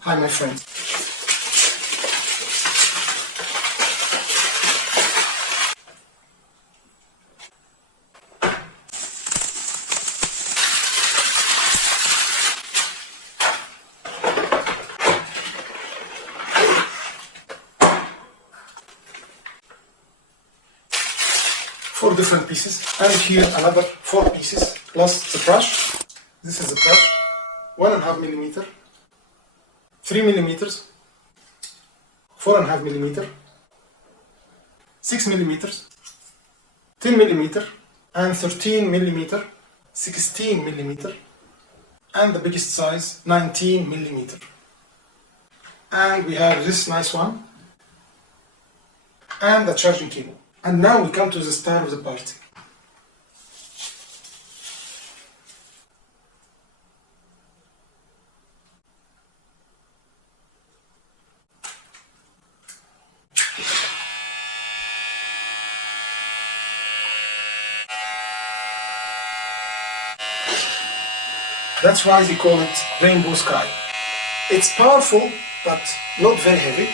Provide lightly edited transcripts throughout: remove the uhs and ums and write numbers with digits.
Hi my friend. Four different pieces, and here another 4 pieces plus the brush. This is the brush, 1.5 millimeter, 3 millimeters, 4.5 millimeter, 6 millimeters, 10 millimeter, and 13 millimeter, 16 millimeter, and the biggest size 19 millimeter. And we have this nice one, and the charging cable. And now we come to the star of the party. That's why they call it Rainbow Sky. It's powerful, but not very heavy.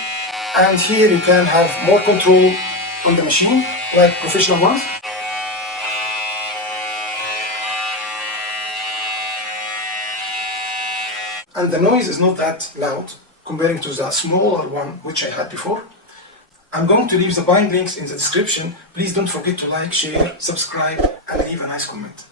And here you can have more control on the machine, like professional ones. And the noise is not that loud comparing to the smaller one which I had before. I'm going to leave the buying links in the description. Please don't forget to like, share, subscribe, and leave a nice comment.